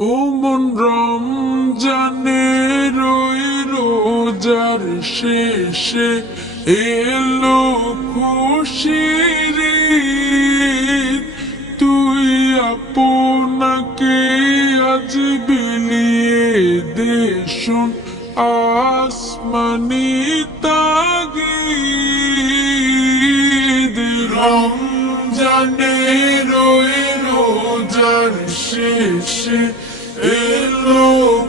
ও মন রমজানে রই রোজার শেষে এলো খুশির। তুই আপনাকে আজ বিলিয়ে দেশুন আসমানি তাগিদ রমজানে রই রোজার শেষে এলো খুশির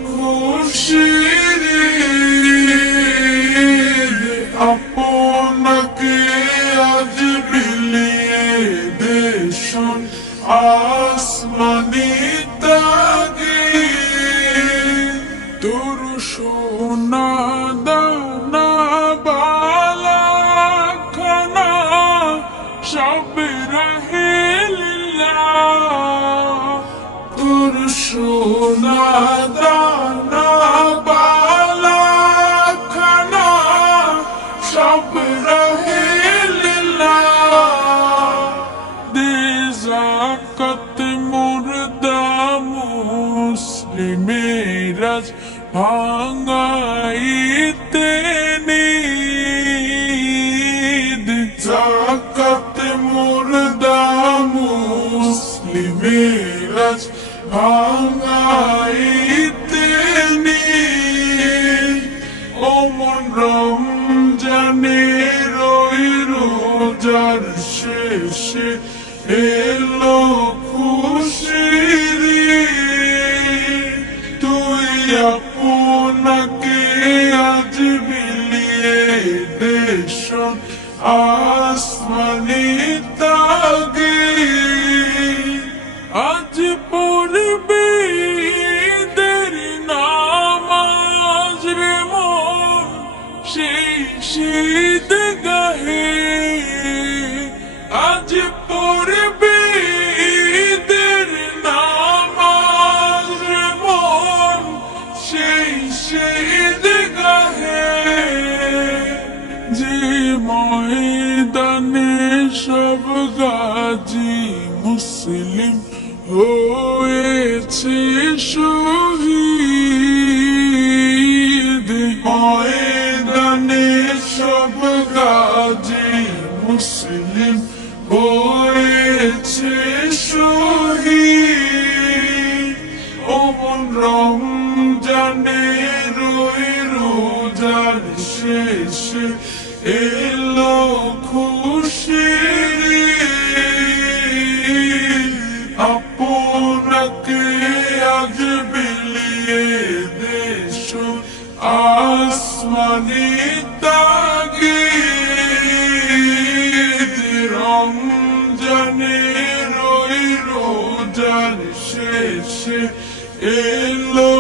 জাকাত মুর্দা মুসলিমেরাজ ভাঙাইতে নিদ। জাকাত মুর্দা মুসলিমেরাজ ভাঙাইতে নিদ। ও মন রমজানে রই রোজার শেষে এলো আপনাকে আজ বিলিয়ে দেশন আসমানি তাগে আজ পড়বে ঈদের নামাজ রে মন সেই শীত গাহে ময়দানে সব গাজী মুসলিম হয়েছে শহীদ। ময়দানে সব গাজী মুসলিম হয়েছে শহীদ। অমন রমজানে শেষে এলো ঈদ। আপনাকে আজ বিলিয়ে দেশ আসমানি তাগিদ রমজানে রই রোজার শেষে এলো